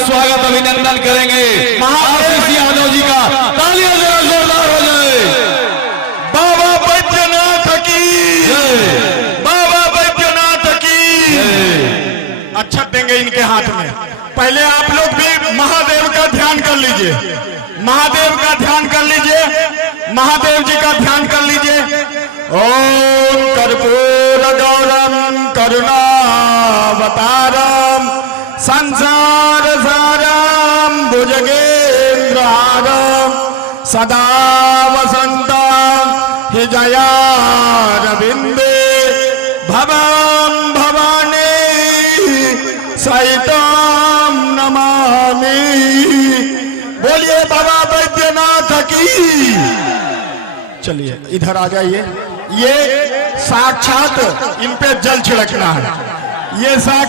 स्वागत अभिनंदन करेंगे आशीष यादव जी का। तालियां जरा जोरदार हो जाए। बाबा बैद्यनाथ की, बाबा बैद्यनाथ की। अच्छा देंगे इनके हाथ में। पहले आप लोग भी महादेव का ध्यान कर लीजिए, महादेव का ध्यान कर लीजिए, महादेव जी का ध्यान कर लीजिए। ओम कर्पूर गौरम करुणावतारम संसार सारम भुजगेन्द्रहारम सदा वसंतम हृदयारविंदे भवं भवानी सहितम नमामि। बोलिए बाबा बैद्यनाथ की। चलिए इधर आ जाइए। ये साक्षात इन पे जल छिड़कना है, ये